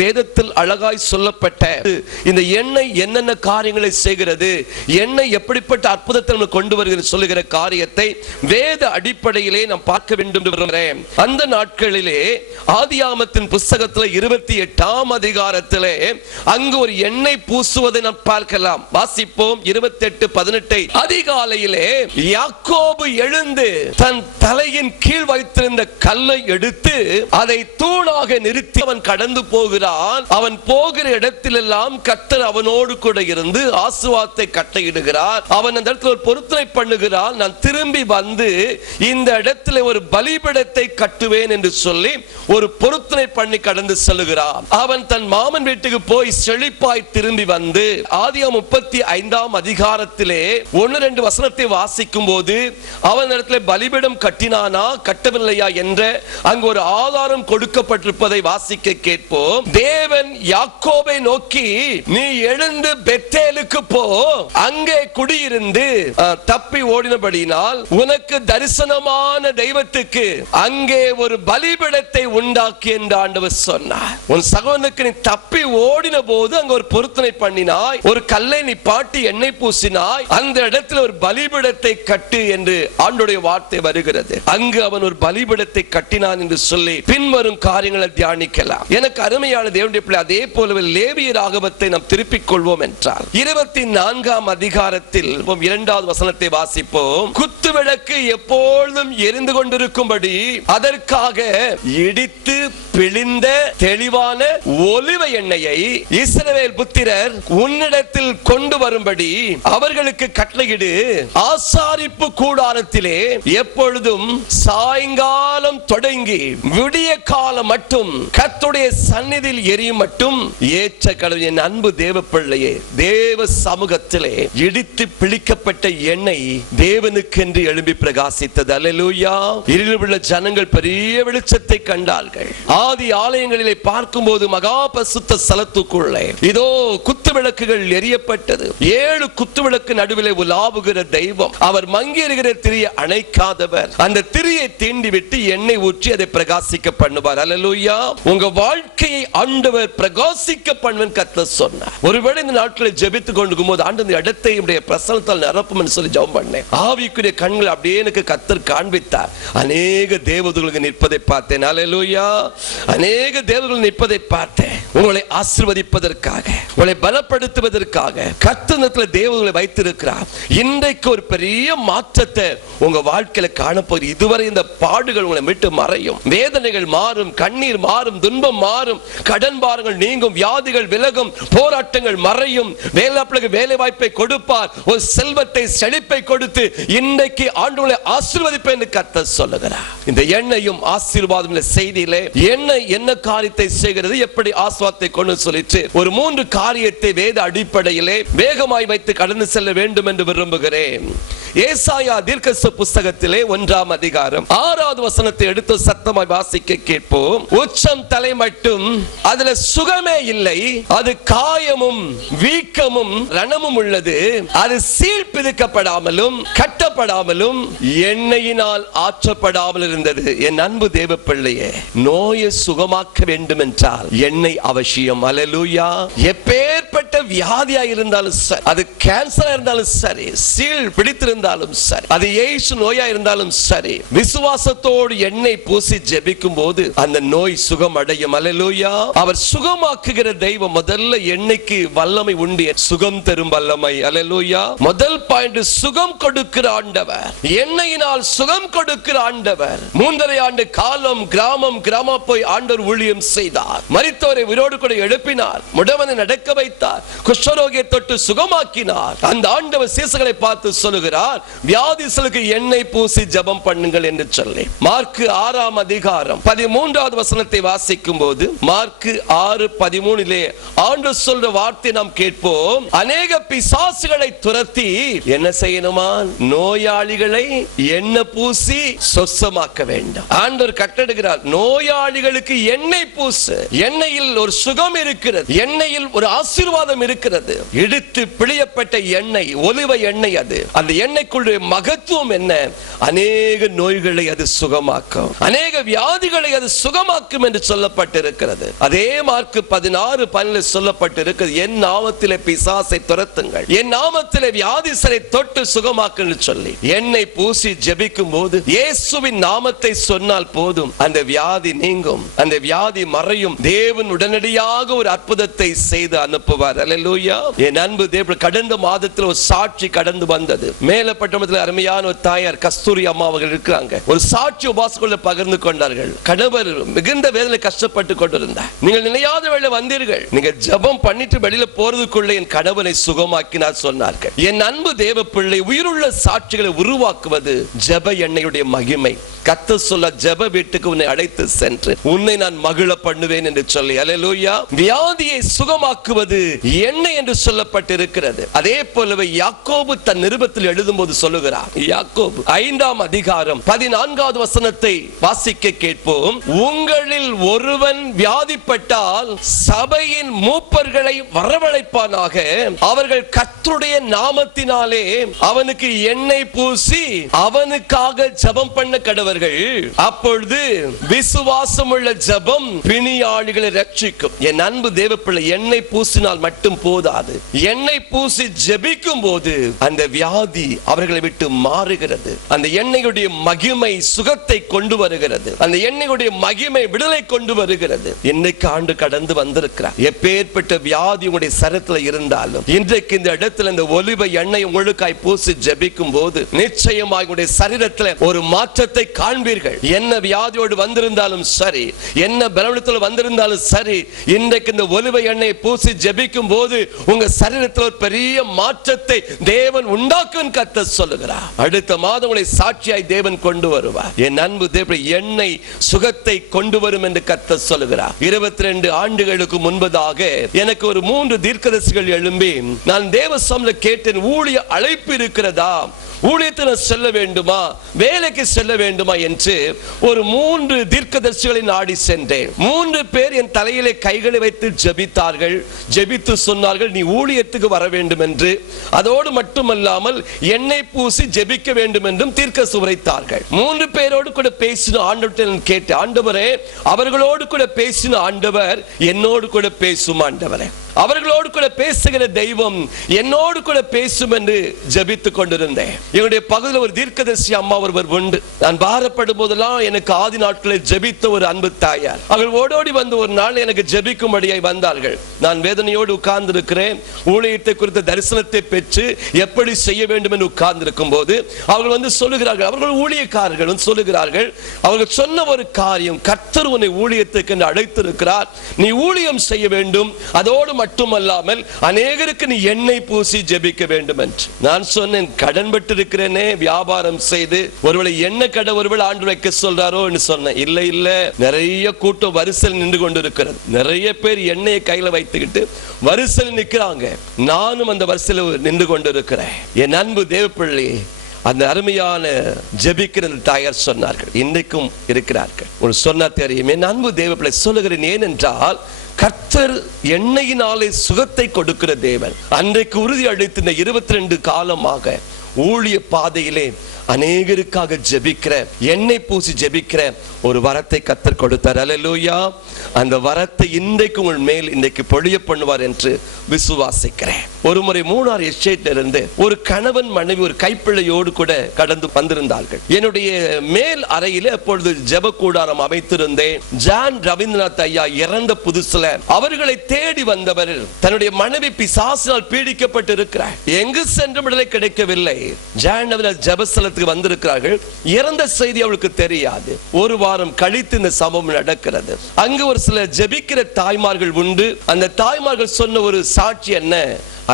வேதத்தில் அழகாய் சொல்லப்பட்ட இந்த எண்ணெய் என்னென்ன காரியங்களை செய்கிறது, எண்ணெய் எப்படிப்பட்ட அற்புதத்தை நமக்கு கொண்டு வருகிறது சொல்லுகிற காரியத்தை வேத அடிப்படையிலே நாம் பார்க்க வேண்டும். அந்த நாட்களிலே ஆதியாகமத்தின் புத்தகத்தில் 28ஆம் அதிகாரத்திலே அங்கு ஒரு எண்ணெய் பூசுவதை நாம் பார்க்கலாம். வாசிப்போம் 28:18. அதிகாலையிலே யாக்கோபு எழுந்து தன் தலையின் கீழ் வைத்திருந்த கல்லை எடுத்து அதை தூணாக நிறுத்தி அவன் கடந்து போகிறான். அவன் போகிற இடத்திலெல்லாம் கர்த்தர் அவனோடு கூட இருந்து ஆசீர்வாதத்தை கட்டளையிடுகிறார். அவன் அந்த இடத்துல ஒரு பொருத்தனை பண்ணுகிறான். நான் திரும்பி வந்து இந்த இடத்துல ஒரு பலிபீடத்தை கட்டுவேன் என்று சொல்லி ஒரு பொருத்தனை பண்ணி கடந்து செல்கிறான். அவன் தன் மாமன் வீட்டுக்கு போய் செழிப்பாய் திரும்பி வந்து ஆதியாகமம் 35ஆம் அதிகாரத்திலே 1-2 வசனத்தை வாசிக்கும் போது அவன் இடத்துல பலிபீடம் கட்டினானா கட்டவில்லையா என்ற அங்கு ஒரு ஆதாரம் கொடுக்கப்பட்டிருப்பதை வாசிக்க கேட்போம். தேவன் யாக்கோபை நோக்கி நீ எழுந்து பெத்தேலுக்கு போ, அங்கே குடியிருந்து தப்பி ஓடினபடியினால் உனக்கு தரிசனமான தெய்வத்துக்கு அங்கே ஒரு பலிபீடத்தை உண்டாக்கி என்று ஆண்டவர் சொன்னார். உன் சகோதரனுக்கு நீ தப்பி ஓடின போது அங்க ஒரு பொருத்தனை பண்ணினாய், ஒரு கல்லை நீ பாட்டி எண்ணெய் பூசினாய், அந்த இடத்துல ஒரு பலிபீடத்தை கட்டு என்று ஆண்டவருடைய வார்த்தை வருகிறது. அங்கு அவன் ஒரு பலிபீடத்தை கட்டினான் என்று சொல்லி பின்வரும் காரியங்களை தியானிக்கலாம். எனக்கு அருமையான தேவனுடைய பிள்ளை, அதே போலவே லேவியர் ஆகமத்தை நாம் திருப்பிக் கொள்வோம் என்றால் 24ஆம் அதிகாரத்தில் 2வது வசனத்தை வாசிப்போம். குத்து விளக்கு எப்பொழுதும் எரிந்து கொண்டிருக்கும்படி அதற்காக இடித்து பிழிந்த தெளிவான ஒலிவ எண்ணெயை இஸ்ரவேல் புத்திரர் உன்னிடத்தில் கொண்டு வரும்படி அவர்களுக்கு கட்டளையிடு. ஆசாரிப்பு கூடாரத்திலே எப்பொழுதும் சாயங்காலம் தொடங்கி விடிய காலம் மட்டும் கர்த்தருடைய சந்நிதியில் எரியும் மட்டும் ஏற்ற கடவுள். என் அன்பு தேவ பிள்ளையே, தேவ சமூகத்திலே இடித்து பிழிக்கப்பட்ட எண்ணெய் தேவனுக்கென்று எழும்பி பிரகாசித்தது. அல்லேலூயா. இருளில் உள்ள ஜனங்கள் பெரிய வெளிச்சத்தை கண்டார்கள். ஆதி ஆலயங்களிலே பார்க்கும்போது மகா பரிசுத்த ஸ்தலத்துக்குள்ளே இதோ குத்து விளக்குகள் எரியப்பட்டது. 7 குத்து விளக்கு நடுவிலே உலாவுகிற தெய்வம். அவர் மங்கி எரிகிற திரியை அணைக்காதவர். அந்த திரியை தீண்டி விட்டு எண்ணெய் ஊற்றி அதை பிரகாசிக்க பண்ணுவார். அல்லேலூயா. உங்க வாழ்க்கையை ஆண்டவர் பிரகாசிக்க பண்ணுவேன் கர்த்தர் சொன்னார். ஒருவேளை இந்த நாட்களில் ஜெபித்துக் கொண்டிருக்கும் போது ஆண்டு இந்த இடத்தை உடைய பிரசன்னத்தால் நிரப்பும் என்று சொல்லி ஜெபம் பண்ணேன். ஆவிக்குரிய கண்கள் அப்படியே எனக்கு கர்த்தர் காண்பித்தார். அநேக தேவதூதர்கள் நிற்பதை பார்த்தேன். அல்லேலூயா. அநேக தேவதூதர்கள் நிற்பதை பார்த்தேன். உங்களை ஆசீர்வதிப்பதற்காக, உங்களை பலப்படுத்துவதற்காக கர்த்தர் தேவதூதர்களை வைத்திருக்கிறார். இன்றைக்கு ஒரு பெரிய மாற்றத்தை உங்க வாழ்க்கையில காணப்போகுது. இதுவரை இந்த பாடுகள் உங்களை விட்டு மறையும், வேதனைகள் மாறும், கண்ணீர் மாறும், துன்பம் மாறும், கடன் பாரங்கள் நீங்கும், வியாதிகள் விலகும், போராட்டங்கள் மறையும். வேலை வாய்ப்பை கொடுப்பார், ஒரு செல்வத்தை செழிப்பை கொடுத்து இன்றைக்கு ஆண்டவரை ஆசீர்வதிப்பேன் என்று கர்த்தர் சொல்லுகிறார். இந்த எண்ணெயும் ஆசீர்வாதம் செய்தியிலே எண்ணெய் என்ன காரியத்தை செய்கிறது, எப்படி ஆசீர்வாதத்தை கொண்டு சொல்லிட்டு ஒரு 3 காரியத்தை வேத அடிப்படையிலே வேகமாய் வைத்து கடந்து செல்ல வேண்டும் என்று விரும்புகிறேன். ஏசாயா தீர்க்கதரிசி புத்தகத்திலே 1ஆம் அதிகாரம் 6வது வசனத்தை எடுத்து சத்தமாய் வாசிக்க கேட்போம். உச்சம் தலை மட்டும் அதுல சுகமே இல்லை, அது காயமும் வீக்கமும் ரணமும் உள்ளது, அது சீல் பிதுக்கப்படாமலும் கட்டப்படாமலும் எண்ணெயினால் ஆற்றப்படாமல் இருந்தது. என் அன்பு தேவ பிள்ளையே, நோயை சுகமாக்க வேண்டும் என்றால் எண்ணெய் அவசியம். அல்லேலூயா. எப்பேற்பட்ட வியாதியா இருந்தாலும் சரி, அது கேன்சரா இருந்தாலும் சரி, சீல் பிடித்திருந்தாலும் சரி, அது எய்ட்ஸ் நோயா இருந்தாலும் சரி, விசுவாசத்தோடு எண்ணெய் பூசி ஜெபிக்கும் போது அந்த நோய் சுகம் அடையும். அல்லேலூயா. அவர் சுகமாக்குகிற தெய்வம். முதல்ல எண்ணெய்க்கு வல்லமை உண்டு, சுகம் தரும் வல்லமை. அல்லேலூயா. முதல் பாயிண்ட், சுகம் கொடுக்கிற ஆண்டவர். எண்ணெயினால் சுகம் கொடுக்கிற ஆண்டவர். 3.5 ஆண்டு காலம் கிராமம் போய் ஆண்டவர் ஊழியம் செய்தார். மரித்தோரை உயிரோடு கூட எழுப்பினார், முடவனை நடக்க வைத்தார், குஷ்டரோகியை தொட்டு சுகமாக்கினார். அந்த ஆண்டவர் சீசர்களை பார்த்து சொல்லுகிறார், வியாதிகளுக்கு எண்ணெய் பூசி ஜெபம் பண்ணுங்கள் என்று சொல்லி. மார்க் 6ஆம் அதிகாரம் 13வது வசனத்தை வாசிக்கும் போது மார்க் 6:13 ஆண்டவர் சொல்ற வார்த்தை நாம் கேட்போம். அநேக பிசாசுகளை துரத்தி என்ன செய்யணுமா, நோயாளிகளை எண்ணெய் பூசி சொஸ்தமாக்க வேண்டும். ஆண்டவர் கட்டளையிடுகிறார், நோயாளிகளுக்கு எண்ணெய் பூசு. எண்ணெயில் ஒரு சுகம் இருக்கிறது, எண்ணெயில் ஒரு ஆசீர்வாதம் தைலம் இருக்கிறது, இடித்து பிழியப்பட்ட எண்ணெய், ஒலிவ எண்ணெய். அது அந்த எண்ணெய்க்குள்ள மகத்துவம் என்ன? அநேக நோய்களை அது சுகமாக்கும், அநேக வியாதிகளை அது சுகமாக்கும் என்று சொல்லப்பட்டிருக்கிறது. அதே மார்க் 16:12 சொல்லப்பட்டிருக்கிறது, என் நாமத்திலே பிசாசை துரத்துங்கள், என் நாமத்திலே வியாதிசரை தொட்டு சுகமாக்குன்னு சொல்லி எண்ணெய் பூசி ஜெபிக்கும் போது இயேசுவின் நாமத்தை சொன்னால் போதும், அந்த வியாதி நீங்கும், அந்த வியாதி மறையும். தேவன் உடனடியாக ஒரு அற்புதத்தை செய்து அனுப்புவார். அல்லேலூயா. என் அன்பு தேவன், கடந்த மாதத்தில் ஒரு சாட்சி கடந்து வந்தது. மேலப்பட்டணத்தில் அருமையான ஒரு தாயார் கஸ்தூரி அம்மா அவர்கள் இருக்கிறாங்க. ஒரு சாட்சி உபாசக்குள்ள பகிர்ந்து கொண்டார்கள். கணவர் மிகுந்த வேதனை கஷ்டப்பட்டு கொண்டிருந்தார். நீங்கள் நினையாத வேளை வந்தீர்கள், நீங்க ஜெபம் பண்ணிட்டு வெளியில போறதுக்குள்ள என் கணவனை சுகமாக்கினார் சொன்னார்கள். என் அன்பு தேவ பிள்ளை, உயிருள்ள சாட்சிகளை உருவாக்குவது ஜெப எண்ணெயுடைய மகிமை. கர்த்தர் சொல்ல, ஜெப வீட்டுக்கு உன்னை அழைத்து சென்று உன்னை நான் மகிழ பண்ணுவேன் என்று சொல்லி. அல்லேலூயா. வியாதியை சுகமாக்குவது எண்ணெய் என்று சொல்லப்பட்டிருக்கிறது. அதே போலவே யாக்கோபு தன் நிருபத்தில் எழுதும்போது சொல்லுகிறார், யாக்கோபு 5ஆம் அதிகாரம் 14வது வசனத்தை வாசிக்க கேட்போம். உங்களில் ஒருவன் வியாதிப்பட்டால் சபையின் மூப்பர்களை வரவழைப்பானாக, அவர்கள் கர்த்தருடைய நாமத்தினாலே அவனுக்கு எண்ணெய் பூசி அவனுக்காக ஜெபம் பண்ண கடவர்கள். அப்பொழுது விசுவாசமுள்ள ஜெபம் பிணியாளிகளை ரட்சிக்கும். என் அன்பு தேவ பிள்ளை, எண்ணெய் பூசினால் மட்டும் போதாது, எண்ணெய் பூசி ஜெபிக்கும் போது அந்த வியாதி அவர்களை விட்டு மாறுகிறது. அந்த எண்ணெயுடைய மகிமை சுகத்தை கொண்டு வருகிறது, அந்த எண்ணெயுடைய மகிமை விடுதலை கொண்டு வருகிறது. இன்னைக்கு ஆண்டு கடந்து வந்திருக்கிறார். எப்பேற்பட்ட வியாதி உங்களுடைய சரீரத்தில் இருந்தாலும் இன்றைக்கு இந்த இடத்துல இந்த ஒலிவ எண்ணெய் உங்களுக்காய் பூசி ஜெபிக்கும் போது நிச்சயமாக உங்களுடைய சரீரத்தில் ஒரு மாற்றத்தை காண்பீர்கள். என்ன வியாதியோடு வந்திருந்தாலும் சரி, என்ன பலவீனத்தில் வந்திருந்தாலும் சரி, இன்றைக்கு இந்த ஒலிவ எண்ணெயை பூசி ஜெபிக்கும் போது உங்க சரீரத்தில் ஒரு பெரிய மாற்றத்தை தேவன் உண்டாக்கும் கர்த்தர் சொல்லுகிறார். அடுத்த மாதம் உங்களை சாட்சியாய் தேவன் கொண்டு வருவார். என் அன்பு தேவன், எண்ணெய் சுகத்தை கொண்டு வரும் என்று கர்த்தர் சொல்லுகிறார். 22 ஆண்டுகளுக்கு முன்பதாக எனக்கு ஒரு 3 தீர்க்கதரிசிகள் எழும்பி, நான் தேவ சமூகத்துல கேட்டேன், ஊழிய அழைப்பு இருக்கிறதா, ஊழியத்தில் செல்ல வேண்டுமா, வேலைக்கு செல்ல வேண்டுமா என்று ஒரு 3 தீர்க்கதரிசிகளை நாடி சென்றேன். 3 பேர் என் தலையிலே கைகளை வைத்து ஜெபித்தார்கள். ஜெபித்து சொன்னார்கள், நீ ஊழியத்துக்கு வர வேண்டும் என்று. அதோடு மட்டுமல்லாமல் எண்ணெய் பூசி ஜெபிக்க வேண்டும் என்றும் தீர்க்க உரைத்தார்கள். 3 பேரோடு கூட பேசின ஆண்டவரிடம் கேட்டு, ஆண்டவரே, அவர்களோடு கூட பேசின ஆண்டவர் என்னோடு கூட பேசும் ஆண்டவரே, அவர்களோடு கூட பேசுகிற தெய்வம் என்னோடு கூட பேசும் என்று ஜெபித்துக் கொண்டிருந்தேன். என்னுடைய பகுதியில் ஒரு தீர்க்கதரிசி அம்மா ஒருவர் உண்டு. நான் பாரப்படும் போதெல்லாம் எனக்கு ஆதி நாட்களில் ஜெபித்த ஒரு அன்பு தாயார். அவர்கள் ஓடோடி வந்து ஒரு நாள் எனக்கு ஜெபிக்கும்படியாய் வந்தார்கள். நான் வேதனையோடு உட்கார்ந்து இருக்கிறேன். ஊழியத்தை குறித்த தரிசனத்தை பெற்று எப்படி செய்ய வேண்டும் என்று உட்கார்ந்து இருக்கும் போது அவர்கள் வந்து சொல்லுகிறார்கள், அவர்கள் ஊழியக்காரர்களும் சொல்லுகிறார்கள், அவர்கள் சொன்ன ஒரு காரியம், கர்த்தர் உன்னை ஊழியத்துக்கு என்று அழைத்திருக்கிறார், நீ ஊழியம் செய்ய வேண்டும், அதோடு மட்டுமல்லாமல் அநேகருக்கு நீ எண்ணெய் பூசி ஜெபிக்க வேண்டும் என்று. நான் சொன்னேன், கடன் பட்டு இருக்கிறேனே, வியாபாரம் செய்து ஒருவேளை எண்ணெய் கடை ஒருவேளை ஆண்டு வைக்க சொல்றாரோ என்று சொன்னேன். இல்ல இல்ல, நிறைய கூட்டம் வரிசையில் நின்று கொண்டு இருக்கிறது. நிறைய பேர் எண்ணெயை கையில வைத்துக்கிட்டு வரிசையில் நிற்கிறாங்க. நானும் அந்த வரிசையில் நின்று கொண்டு இருக்கிறேன். என் அன்பு தேவ பிள்ளை, அந்த அருமையான ஜெபிக்கிற தாயார் சொன்னார்கள், இன்றைக்கும் இருக்கிறார்கள். ஒரு சொன்னா தெரியும். என் அன்பு தேவ பிள்ளை சொல்லுகிறேன், ஏனென்றால் கர்த்தர் எண்ணெயினாலே சுகத்தை கொடுக்கிற தேவன். அன்றைக்கு உறுதி அளித்த இந்த 22 காலமாக ஊழிய பாதையிலே அநேகருக்காக ஜெபிக்கிற, எண்ணெய் பூசி ஜெபிக்கிற ஒரு வரத்தை கர்த்தர் கொடுத்தார். அல்லேலூயா. அந்த வரத்தை இன்றைக்கு உங்கள் மேல் இன்றைக்கு பொழிய பண்ணுவார் என்று விசுவாசிக்கிறேன். ஒரு முறை மூணார் எஸ்டேட்ல இருந்து ஒரு கணவன் மனைவி ஒரு கைப்பிள்ளையோடு கூட கடந்து வந்திருந்தார்கள். என்னுடைய மேல் அறையில அப்பொழுது ஜெப கூடாரம் அமைத்திருந்தேன். ஜான் ரவீந்திரநாத் ஐயா இறந்த புதுசுல அவர்களை தேடி வந்தவர் தன்னுடைய மனைவி பிசாசினால் பீடிக்கப்பட்டு இருக்கிறார். எங்கு சென்று விடுதலை கிடைக்கவில்லை. ஜான் ஜெபஸ்தலத்துக்கு வந்திருக்கிறார்கள். இறந்த செய்தி அவளுக்கு தெரியாது. ஒரு வாரம் கழித்து இந்த சம்பவம் நடக்கிறது. அங்கு ஒரு சில ஜெபிக்கிற தாய்மார்கள் உண்டு. அந்த தாய்மார்கள் சொன்ன ஒரு சாட்சி என்ன,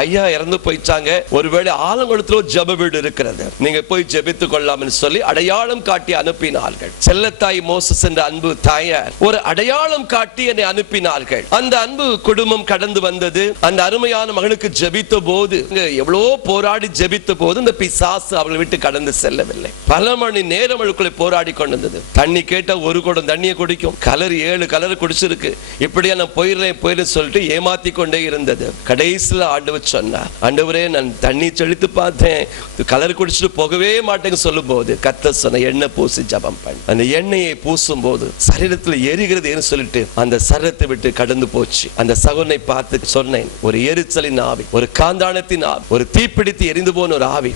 ஐயா இறந்து போயிட்டாங்க, ஒருவேளை ஆலங்குளத்தில் ஜெப வீடு இருக்கிறது, நீங்க போய் ஜெபித்துக் கொள்ளலாம்னு சொல்லி அடையாளம் காட்டி அனுப்பினார்கள். செல்லத்தாய் மோசஸ் என்ற அன்பு தாயார் ஒரு அடையாளம் காட்டி என்னை அனுப்பினார்கள். அந்த அன்பு குடும்பம் கடந்து வந்தது. அந்த அருமையான மகனுக்கு ஜெபித்த போது, எவ்வளவோ போராடி ஜெபித்த போது இந்த பிசாசு அவளை விட்டு கடந்து செல்லவில்லை. பல மணி நேரம் அவளுக்குள்ளே போராடி கொண்டிருந்தது. தண்ணி கேட்டா ஒரு குடம் தண்ணியை குடிக்கும், கலர் 7 கலர் குடிச்சிருக்கு. இப்படியா நான் போயிடுறேன் சொல்லிட்டு ஏமாத்தி கொண்டே இருந்தது. கடைசியில் ஆண்டவர் சொன்னார், ஆண்டவரே நான் தண்ணி செலுத்து பார்த்தேன், கலர் குடிச்சிட்டு போகவே மாட்டேன்னு சொல்லும் போது கர்த்தர் சொன்ன எண்ணெய் பூசி ஜெபம் பண்ணு. அந்த எண்ணெயை பூசும் போது சரீரத்தில் எரிகிறது என்று சொல்லிட்டு அந்த சரீரத்தை விட்டு கடந்து போச்சு. அந்த சகோதரனை பார்த்து சொன்னேன், ஒரு எரிச்சலின் ஆவி, ஒரு காந்தானத்தின் ஆவி, ஒரு தீப்பிடித்து எரிந்து போன ஒரு ஆவி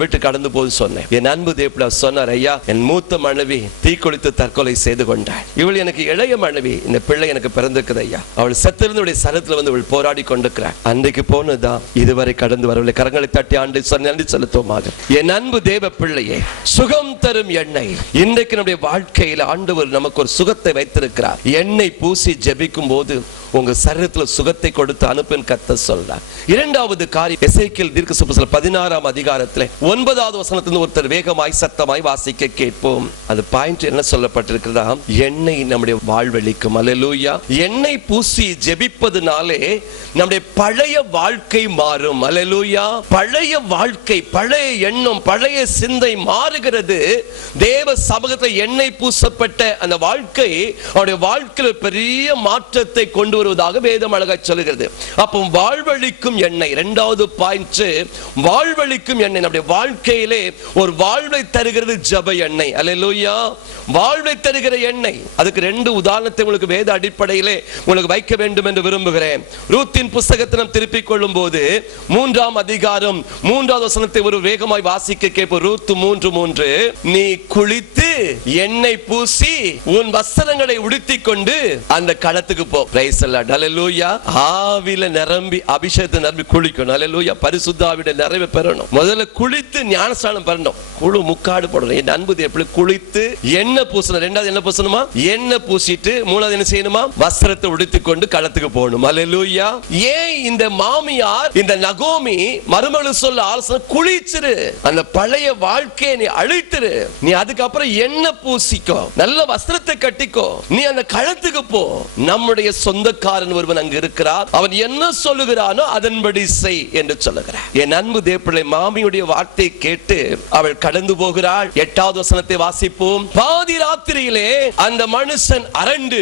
விட்டு கடந்து போது சொன்னேன். என் அன்பு தேவ சொன்னார், ஐயா என் மூத்த மனைவி தீக்குளித்து தற்கொலை செய்து கொண்டாள். இவள் எனக்கு இளைய மனைவி, இந்த பிள்ளை எனக்கு பிறந்திருக்குது ஐயா. அவள் செத்திருந்த சரீரத்தில் வந்து இவள் போராடி கொண்டிருக்கிறாள். அன்றைக்கு போனதான் இதுவரை கடந்து வரவில்லை. கரங்களை தட்டி ஆண்டு நன்றி செலுத்துவோமாக. என் அன்பு தேவ பிள்ளையே, சுகம் தரும் எண்ணெய். இன்றைக்கு நம்முடைய வாழ்க்கையில் ஆண்டவர் நமக்கு ஒரு சுகத்தை வைத்திருக்கிறார். எண்ணெய் பூசி ஜெபிக்கும் போது உங்க சரீரத்தில் சுகத்தை கொடுத்து அனுப்பின் கர்த்தர் சொல்றார். இரண்டாவது காரியம், எசேக்கியேல் தீர்க்கதரிசனம் 16ஆம் அதிகாரத்தில் 9வது வசனத்திலிருந்து ஒருத்தர் வேகமாய் சத்தமாய் வாசிக்க கேட்போம். அது பாயிண்ட் என்ன சொல்லப்பட்டிருக்கிறதா, எண்ணெய் நம்முடைய வாழ்வெளிக்கும். அல்லேலூயா. எண்ணெய் பூசி ஜெபிப்பதுனாலே நம்முடைய பழைய வாழ்க்கை மாறும். அல்லேலூயா. பழைய வாழ்க்கை, பழைய எண்ணம், பழைய சிந்தை மாறுகிறது. தேவ சமூகத்தில் எண்ணெய் பூசப்பட்ட அந்த வாழ்க்கை அவருடைய வாழ்க்கையில் பெரிய மாற்றத்தை கொண்டு வருவதாக வேதம் அழகாய் சொல்கிறது. அப்போ வாழ்வழிக்கும் எண்ணெய். இரண்டாவது பாயிண்ட், வாழ்வழிக்கும் எண்ணெய். நம்முடைய வாழ்க்கையிலே ஒரு வாழ்வை தருகிறது ஜெப எண்ணெய். அல்லேலூயா. வாழ்வை தருகிற எண்ணெய். அதுக்கு 2 உதாரணத்தை உங்களுக்கு வேத அடிப்படையிலே உங்களுக்கு வைக்க வேண்டும் என்று விரும்புகிறேன். ரூத்தின் புத்தகத்தை நாம் திருப்பிக் கொள்ளும் போது 3ஆம் அதிகாரம் 3வது வசனத்தை ஒரு வேகமாய் வாசிக்க கேட்போம். ரூத் 3:3, நீ குளித்து எண்ணெய் பூசி உன் வஸ்திரங்களை உடுத்திக் கொண்டு அந்த களத்துக்கு போ. Praise the Lord. அல்லேலூயா. ஆவில நிரம்பி அபிஷேகத்தை நிரம்பி குளிக்கணும். அல்லேலூயா. பரிசுத்த ஆவியுடைய நிறைவை பெறணும். முதல்ல குளித்து ஞானஸ்நானம் பெறணும். குழு முக்காடு போடணும். என் அன்பு எப்படி குளித்து எண்ணெய் பூசணும். ரெண்டாவது என்ன பூசணுமா, எண்ணெய் பூசிட்டு மூணாவது என்ன செய்யணுமா, வஸ்திரத்தை உடுத்திக் கொண்டு களத்துக்கு போகணும். அல்லேலூயா. ஏன் இந்த மாமியார், இந்த நகோமி மருமகள் சொல்ல ஆலோசனை, குளிச்சிரு, அந்த பழைய வாழ்க்கையை நீ அழித்திரு, நீ அதுக்கப்புறம் எண்ணெய் பூசிக்கோ, நல்ல வஸ்திரத்தை கட்டிக்கோ, நீ அந்த களத்துக்கு போ. நம்முடைய சொந்தக்காரன் ஒருவன் அங்கு இருக்கிறார், அவன் என்ன சொல்லுகிறானோ அதன்படி செய் என்று சொல்லுகிறார். என் அன்பு தேவப்பிள்ளை, மாமியுடைய வார்த்தை கேட்டு அவள் கடந்து போகிறாள். 8வது வசனத்தை வாசிப்போம். பாதி ராத்திரியிலே அந்த மனுஷன் அரண்டு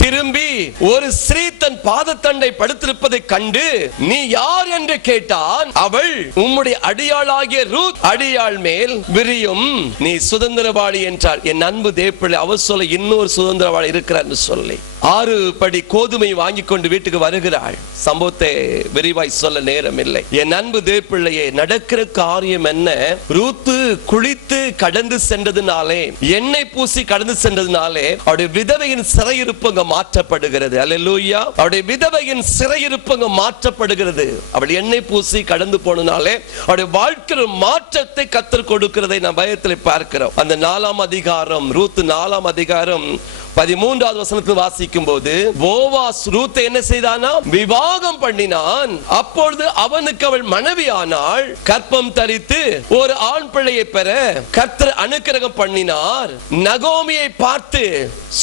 திரும்பி ஒரு ஸ்திரீ தன் பாதத்தண்டை படுத்திருப்பதை கண்டு நீ யார் என்று கேட்டான். அவள், உம்முடைய அடியாளாகிய ரூத் அடியாள் மேல் விரியும், நீ சுதந்திரவாளி என்றாள். என் அன்பு தேவப்பிள்ளை, அவர் சொல்ல இன்னொரு சுதந்திரவாளி இருக்கிறார் என்று சொல்லி 6 படி கோதுமை வாங்கி கொண்டு வீட்டுக்கு வருகிறாள். சம்பவத்தை விரிவாய் சொல்ல நேரம் இல்லை. என் அன்பு தேவப்பிள்ளையே, நடக்கிற காரியம் என்ன, ரூத்து குளித்து கடந்து சென்றதுனாலே, எண்ணெய் பூசி கடந்து சென்றதுனாலே அவருடைய விதவையின் சிறையிருப்பங்க மாற்றப்படுகிறது. அல்லேலூயா. அவருடைய விதவையின் சிறையிருப்பங்க மாற்றப்படுகிறது. அவள் எண்ணெய் பூசி கடந்து போனனாலே அவருடைய வாழ்க்கையில் மாற்றத்தை கர்த்தர் கொடுக்கிறதை நாம் பயத்தில் பார்க்கிறோம். அந்த 4ஆம் அதிகாரம், ரூத் 4ஆம் அதிகாரம் 13வது வசனத்தில் வாசிக்கும் போது, போவாஸ் ரூத்தை என்ன செய்தானா, விவாகம் பண்ணினான். அப்பொழுது அவனுக்கு அவள் மனைவியானாள். கற்பம் தரித்து ஒரு ஆண் பிள்ளையை பெற கர்த்தர் அனுக்கிரகம் பண்ணினார். நகோமியை பார்த்து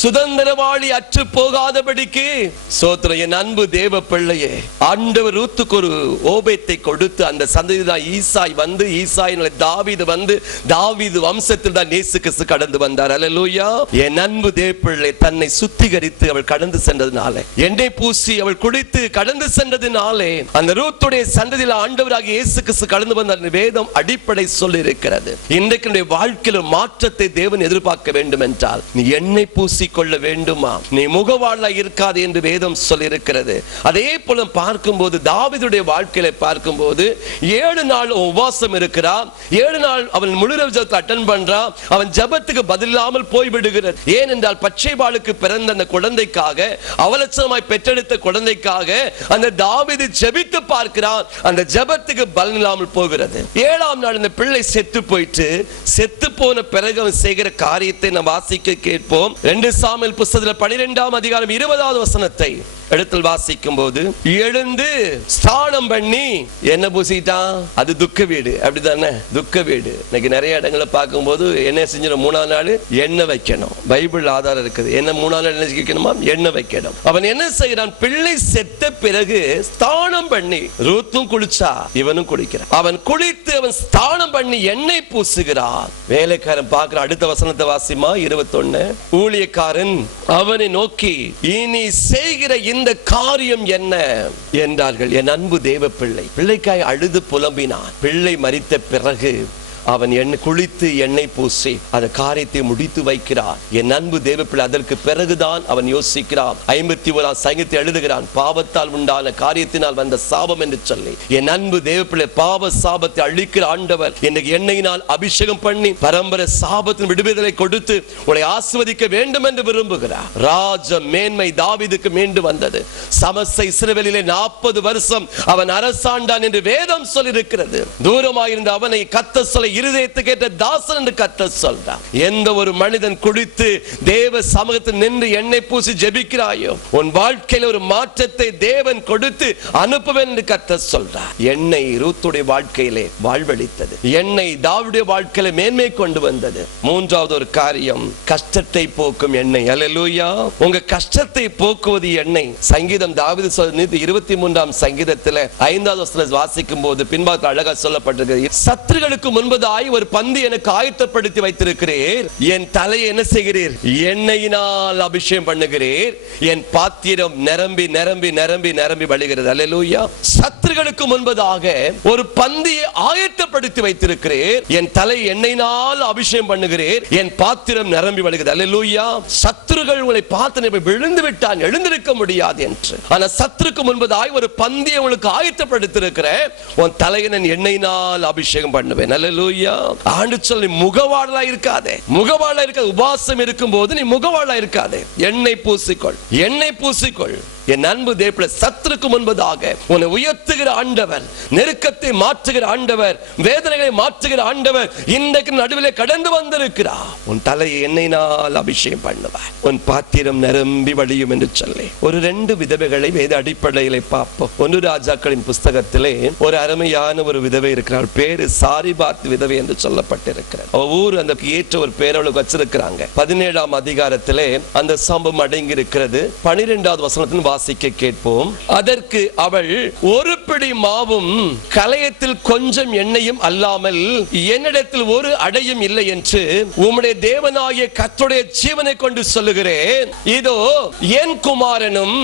சுதந்திரவாளி அற்று போகாதபடிக்கு சோத்திரம். என் அன்பு தேவ பிள்ளையே, ஆண்டவர் ரூத்துக்கு ஒரு ஓபேத்தை கொடுத்து அந்த சந்ததி தான் ஈசாய் வந்து, ஈசாயினால தாவீது வந்து, தாவீது வம்சத்தில் தான் இயேசு கிறிஸ்து கடந்து வந்தார். அல்லேலூயா. என் அன்பு தேவ பிள்ளை, தன்னை சுத்திகரித்து அவள் கடந்து சென்றதினாலே, எண்ணெய் பூசி அவள் குளித்து கடந்து சென்றதினாலே அந்த ரூத்துடைய சந்ததியில் ஆண்டவராகிய இயேசு கிறிஸ்து கடந்து வந்த வேதம் அடிப்படை சொல்லி இருக்கிறது. இன்றைக்கு வாழ்க்கையில் மாற்றத்தை தேவன் எதிர்பார்க்க வேண்டும் என்றால் நீ எண்ணெய் பூசி கொள்ள வேண்டுமா, நீ முகவாளா இருக்காது என்று வேதம் சொல்லி இருக்கிறது. அதே போல பார்க்கும்போது தாவீதுடைய வாழ்க்கையில பார்க்கும்போது 7 நாள் உபவாசம் இருக்கிறான். 7 நாள் அவன் முழு ஜெபத்தை அட்டெண்ட் பண்றான். அவன் ஜெபத்துக்கு பதிலாமல் போய்விடுகிறது. ஏனென்றால் பச்சைபாலுக்கு பிறந்த அந்த குழந்தைக்காக, அவலட்சணமாய் பெற்றெடுத்த குழந்தைக்காக அந்த தாவீது ஜெபித்து பார்க்கிறான். அந்த ஜெபத்துக்கு பலன் இல்லாமல் போகிறது. 7ஆம் நாள் அந்த பிள்ளை செத்து போயிட்டு, செத்து போன பிறகு அவன் செய்கிற காரியத்தை நாம் வாசிக்க கேட்போம். 2 சாமுவேல் புத்தகத்தில் 12ஆம் அதிகாரம் 20வது வசனத்தை இடத்தில் வாசிக்கும் போது எழுந்து ஸ்நானம் பண்ணி என்ன பூசிட்டான்? அது துக்க வீடு, அப்படித்தானே? துக்க வீடு. இன்னைக்கு நிறைய இடங்களை பார்க்கும் போது என்ன செஞ்சிடும்? 3ஆம் நாள் எண்ணெய் வைக்கணும். பைபிள் ஆதாரம் இருக்குது. என்ன 3ஆம் நாள் என்ன வைக்கணுமா? எண்ணெய் வைக்கணும். அவன் என்ன செய்யறான்? பிள்ளை செத்த பிறகு ஸ்நானம் பண்ணி, ரூத்தும் குளிச்சா இவனும் குளிக்கிறான். அவன் குளித்து அவன் ஸ்நானம் பண்ணி எண்ணெய் பூசுகிறான். வேலைக்காரன் பார்க்கிற அடுத்த வசனத்தை வாசிமா 21. ஊழியக்காரன் அவனை நோக்கி, இனி செய்கிற இந்த காரியம் என்ன என்றார்கள். என் அன்பு தேவ பிள்ளை பிள்ளைக்காய் அழுது புலம்பினான். பிள்ளை மரித்த பிறகு அவன் குளித்து எண்ணெய் பூசி அந்த காரியத்தை முடித்து வைக்கிறான். என் அன்பு தேவ பிள்ளை அதற்கு பிறகுதான் அவன் யோசிக்கிறான். 51ஆம் சங்கீதத்தை எழுதுகிறான். பாவத்தால் உண்டான காரியத்தினால் வந்த சாபம் என்று சொல்லி, என் அன்பு தேவ பிள்ளை பாவ சாபத்தை அழிக்கிற ஆண்டவர் எனக்கு எண்ணெயினால் அபிஷேகம் பண்ணி பரம்பரை சாபத்தின் விடுதலை கொடுத்து உன்னை ஆசீர்வதிக்க வேண்டும் என்று விரும்புகிறார். ராஜ மேன்மை தாவீதுக்கு மீண்டும் வந்தது. சமஸ்த இஸ்ரவேலிலே 40 வருஷம் அவன் அரசாண்டான் என்று வேதம் சொல்லியிருக்கிறது. தூரமாயிருந்த அவனை கர்த்தர் சொல்ல இருதயத்துக்கு ஏற்ற தாசன் என்று கர்த்தர் சொல்றார். எந்த ஒரு மனிதன் குளித்து தேவ சமூகத்தில் நின்று எண்ணெய் பூசி ஜெபிக்கிறாயோ, உன் வாழ்க்கையில் ஒரு மாற்றத்தை தேவன் கொடுத்து அனுப்புவேன் என்று கர்த்தர் சொல்றார். எண்ணெய் ரூத்துடைய வாழ்க்கையிலே வாழ்வளித்தது. எண்ணெய் தாவீதுடைய வாழ்க்கையில மேன்மை கொண்டு வந்தது. மூன்றாவது ஒரு காரியம், கஷ்டத்தை போக்கும் எண்ணெய். அல்லேலூயா. உங்க கஷ்டத்தை போக்குவது எண்ணெய். சங்கீதம் தாவீது 23ஆம் சங்கீதத்தில் 5வது வசனத்தை வாசிக்கும் போது பின்பாக அழகா சொல்லப்பட்டிருக்கிறது. சத்துருக்களுக்கு முன்பதாக ஒரு பந்தி எனக்கு ஆயத்தப்படுத்தி வைத்திருக்கிறீர். என் தலையை என்ன செய்கிறீர்? எண்ணெயினால் அபிஷேகம் பண்ணுகிறீர். என் பாத்திரம் நிரம்பி நிரம்பி நிரம்பி நிரம்பி வழிகிறது. அல்லேலூயா. சத்துருக்களுக்கு முன்பதாக ஒரு பந்தியை ஆயத்தப்படுத்தி வைத்திருக்கிறீர். என் தலை எண்ணெயினால் அபிஷேகம் பண்ணுகிறீர். என் பாத்திரம் நிரம்பி வழிகிறது. அல்லேலூயா. சத்துருக்கள் உங்களை பார்த்து விழுந்து விட்டான், எழுந்திருக்க முடியாது என்று. ஆனா சத்துருக்கு முன்பதாக ஒரு பந்தியை உங்களுக்கு ஆயத்தப்படுத்தி இருக்கிறேன். உன் தலையை நான் எண்ணெயினால் அபிஷேகம் பண்ணுவேன். அல்லேலூயா. ஆண்டு சொல்லி முகவாளா இருக்காதே. முகவாளா இருக்க உபாசம் இருக்கும் போது நீ முகவாளா இருக்காதே. எண்ணெய் பூசிக்கொள், எண்ணெய் பூசிக்கொள். என் அன்பு தேவ சத்துருக்கு முன்பதாக உன்னை உயர்த்துகிற ஆண்டவர், நெருக்கத்தை மாற்றுகிற ஆண்டவர், வேதனைகளை மாற்றுகிற ஆண்டவர் இன்றைக்கு நடுவிலே கடந்து வந்திருக்கிறார். உன் தலையை எண்ணெயினால் அபிஷேகம் பண்ணுவார். உன் பாத்திரம் நிரம்பி வழியும் என்று சொல்லி ஒரு 2 விதவைகளை வேத அடிப்படையிலே பார்ப்போம். 1 ராஜாக்களின் புஸ்தகத்திலே ஒரு அருமையான ஒரு விதவை இருக்கிறார். பேரு சாரிபாத் விதவை என்று சொல்லப்பட்டிருக்கிறார். ஊர் அந்த ஏற்ற ஒரு பேரவளுக்கு வச்சிருக்கிறாங்க. 17ஆம் அதிகாரத்திலே அந்த சம்பவம் அடங்கி இருக்கிறது. 12வது வசனத்தின் வாசிக்க கேட்போம். அதற்கு அவள், ஒரு பிடி மாவும் கலயத்தில் கொஞ்சம் எண்ணெயும் அல்லாமல் என்னிடத்தில் ஒரு அடையும் இல்லை என்று உம்முடைய தேவனாகிய கர்த்தருடைய ஜீவனை கொண்டு சொல்லுகிறேன். இதோ என் குமாரனும்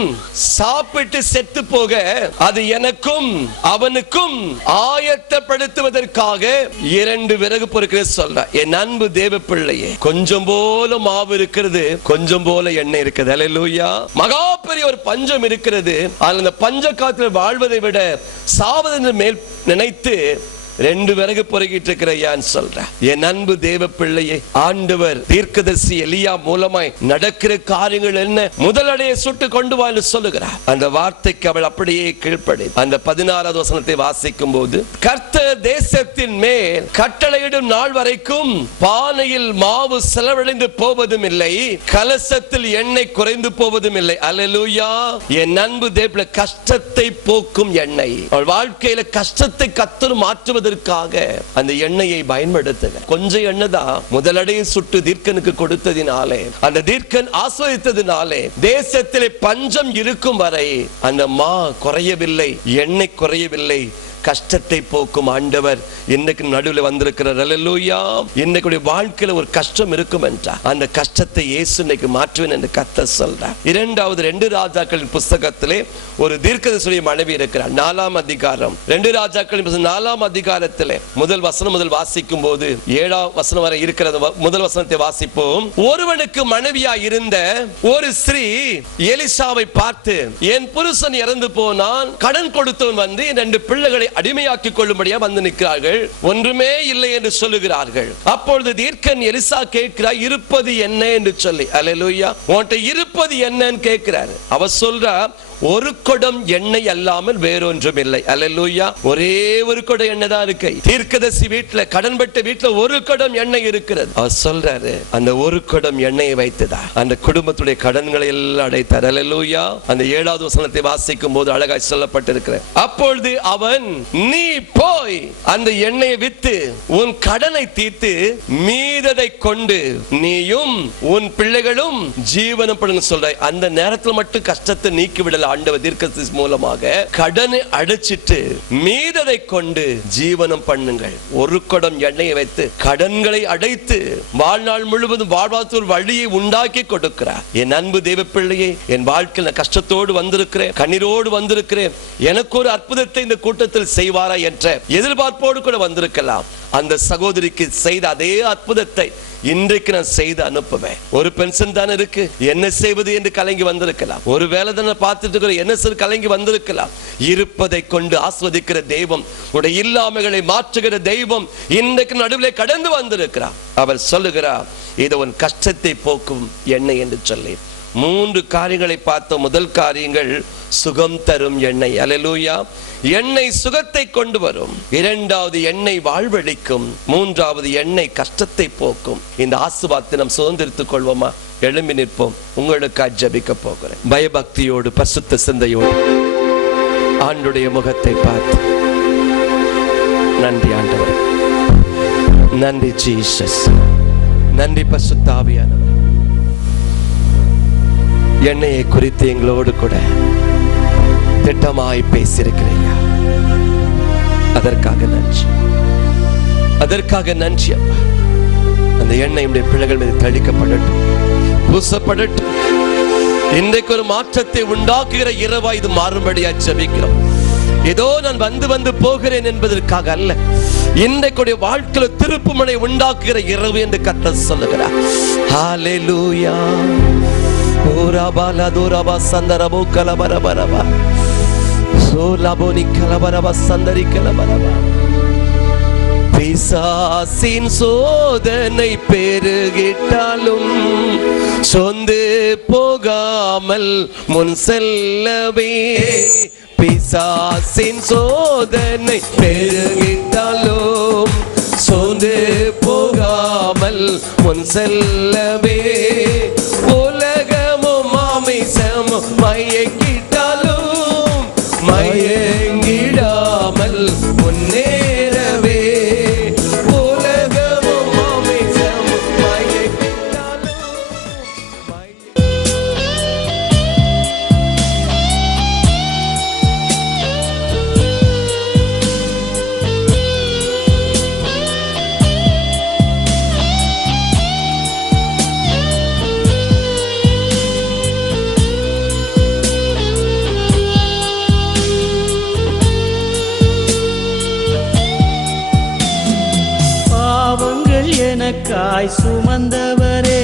சாப்பிட்டு செத்து போக அது எனக்கும் அவனுக்கும் ஆயத்தப்படுத்துவதற்காக 2 விறகு பொறுக்கிற சொல்ற. என் அன்பு தேவ பிள்ளையே, கொஞ்சம் போல மாவு இருக்கிறது, கொஞ்சம் போல எண்ணெய் இருக்குது. அல்லேலூயா. மகா பெரிய ஒரு பஞ்சம் இருக்கிறது. அந்த பஞ்ச காலத்தில் வாழ்வதை விட சாவதென்று மேல் நினைத்து 2 விறகு பொறுக்கிட்டு இருக்கிறான் சொல்ற. என் அன்பு தேவ பிள்ளையை, ஆண்டவர் தீர்க்கதரிசி எலியா மூலமாய் நடக்கிற காரியங்கள் என்ன? முதலடையை சுட்டு கொண்டு வா என்று சொல்லுகிறார். அந்த வார்த்தைக்கு அவள் அப்படியே கீழ்ப்படி. அந்த 16வது வசனத்தை வாசிக்கும் போது, கர்த்தர் தேசத்தின் மேல் கட்டளையிடும் நாள் வரைக்கும் பானையில் மாவு செலவழிந்து போவதும் இல்லை, கலசத்தில் எண்ணெய் குறைந்து போவதும் இல்லை. அல்லேலூயா. என் அன்பு தேவ கஷ்டத்தை போக்கும் எண்ணெய். அவள் வாழ்க்கையில கஷ்டத்தை கர்த்தர் மாற்றுவது அந்த எண்ணெயை பயன்படுத்துங்க. கொஞ்சம் எண்ணெய் தான் முதலடையை சுட்டு தீர்க்கனுக்கு கொடுத்ததினாலே, அந்த தீர்க்கன் ஆஸ்வதித்ததினாலே தேசத்திலே பஞ்சம் இருக்கும் வரை அந்த மா குறையவில்லை, எண்ணெய் குறையவில்லை. கஷ்டத்தை போக்கும் ஆண்டவர் இன்னைக்கு நடுவில் வந்திருக்கிறார். அல்லேலூயா. இன்னைக்கு வாழ்க்கையில ஒரு கஷ்டம் இருக்கும் என்றால் அந்த கஷ்டத்தை இயேசு இன்னைக்கு மாற்றுவேன் என்று கர்த்தர் சொல்றார். 2 ராஜாக்களின் புஸ்தகத்திலே ஒரு தீர்க்கதரிசியுடைய மனைவி இருக்கிறார். 4ஆம் அதிகாரம் 2 ராஜாக்களின் 4ஆம் அதிகாரத்திலே முதல் வசனம் முதல் வாசிக்கும் போது 7ஆம் வசனம் வரை இருக்கிறது. முதல் வசனத்தை வாசிப்போம். ஒருவனுக்கு மனைவியா இருந்த ஒரு ஸ்திரீ எலிசாவை பார்த்து, என் புருஷன் இறந்து போனான், கடன் கொடுத்தவன் வந்து 2 பிள்ளைகளை அடிமையாக்கி கொள்ளும்படியா வந்து நிற்கிறார்கள், ஒன்றுமே இல்லை என்று சொல்லுகிறார்கள். அப்பொழுது தீர்க்கன் எலிசா கேட்கிறார், இருப்பது என்ன என்று சொல்லி. அல்லேலூயா. உன்கிட்ட இருப்பது என்னன்னு கேட்கிறாரு. அவ சொல்றா, ஒரு குடம் எண்ணெய் அல்லாமல் வேறொன்றும் இல்லை. அல்லேலூயா. ஒரே ஒரு குடம் எண்ணெய் தான் இருக்கு. தீர்க்கதரிசி வீட்டுல, கடன்பட்ட வீட்டுல ஒரு குடம் எண்ணெய் இருக்கிறது. அவர் சொல்றாரு, அந்த ஒரு குடம் எண்ணெயை வைத்துதான் அந்த குடும்பத்துடைய கடன்களை எல்லாம் அடைத்தார். அல்லேலூயா. அந்த 7வது வசனத்தை வாசிக்கும் போது அழகாய் சொல்லப்பட்டிருக்கிறது. அப்பொழுது அவன், நீ போய் அந்த எண்ணெயை வித்து உன் கடனை தீர்த்து மீததை கொண்டு நீயும் உன் பிள்ளைகளும் ஜீவனம் பண்ணு சொல்ற. அந்த நேரத்தில் மட்டும் கஷ்டத்தை நீக்கி விடல ஆண்டவர் தீர்க்கதரிசி மூலமாக. கடனை அடைச்சிட்டு மீததை கொண்டு ஜீவனம் பண்ணுங்கள். ஒரு குடம் எண்ணெயை வைத்து கடன்களை அடைத்து வாழ்நாள் முழுவதும் வாழ்வாதார வழியை உண்டாக்கி கொடுக்கிறார். என் அன்பு தேவ பிள்ளையே, என் வாழ்க்கையில் கஷ்டத்தோடு வந்திருக்கிறேன், கண்ணீரோடு வந்திருக்கிறேன், எனக்கு ஒரு அற்புதத்தை இந்த கூட்டத்தில் செய்வாரா என்ற எதிர்பார்ப்போடு கூட வந்திருக்கலாம். அந்த சகோதரிக்கு செய்த அதே அற்புதத்தை இன்றைக்கு நான் செய்து அனுப்புவேன். ஒரு பென்ஷன் தானே இருக்கு, என்ன செய்வது என்று கலங்கி வந்திருக்கலாம். ஒரு வேலை தானே பார்த்துட்டு என்ன செய்ய கலங்கி வந்திருக்கலாம். இருப்பதை கொண்டு ஆஸ்வதிக்கிற தெய்வம், உடைய இல்லாமைகளை மாற்றுகிற தெய்வம் இன்றைக்கு நடுவில் கடந்து வந்திருக்கிறார். அவர் சொல்லுகிறார், இது உன் கஷ்டத்தை போக்கும் எண்ணெய் என்று சொல்லி 3 காரியங்களை பார்த்த. முதல் காரியங்கள் சுகம் தரும் எண்ணெய். அல்லேலூயா. எண்ணெய் சுகத்தை கொண்டு வரும். 2வது எண்ணெய் வாழ்வளிக்கும். 3வது எண்ணெய் கஷ்டத்தை போக்கும். இந்த ஆசீர்வாதத்தை நாம் சுதந்திரித்துக் கொள்வோமா? எழும்பி நிற்போம். உங்களுக்காக ஜெபிக்க போகிறேன். பயபக்தியோடு பரிசுத்த சிந்தையோடு ஆண்டுடைய முகத்தை பார்த்து, நன்றி ஆண்டவர், நன்றி ஜீசஸ், நன்றி பரிசுத்த ஆவியானவர், எண்ணெயை குறித்து எங்களோடு கூட திட்டமாய் பேசியிருக்கிறீயா. அதற்காக நன்றி, அதற்காக நன்றி அப்பா. அந்த எண்ணெய் உடைய பிள்ளைகள் மீது தெளிக்கப்படட்டும், பூசப்படட்டும். இன்றைக்கு ஒரு மாற்றத்தை உண்டாக்குகிற இரவா இது மாறும்படியா ஜெபிக்கிறோம். ஏதோ நான் வந்து போகிறேன் என்பதற்காக அல்ல, இன்றைக்குடைய வாழ்க்கையில் திருப்புமுனை உண்டாக்குகிற இரவு என்று கர்த்தர் சொல்லுகிறார். ஹல்லேலூயா. ஓராபாலா தோராபா சந்தரபோ கலபரபரபா சோலாபோனி கலபரபா சந்தரி கலபரபா. பிசாசின் சோதனை பெருகிட்டாலும் சொந்து போகாமல் முன் செல்லவே. பிசாசின் சோதனை பெருகிட்டாலும் சொந்து போகாமல் முன் செல்லவே. மயங்கிட்டாலும் மயங்கிடாமல் முன்னேறவே. உலகமும் மாமிசமும் மயங்கிட்டாலும் எனக்காய் சுமந்தவரே,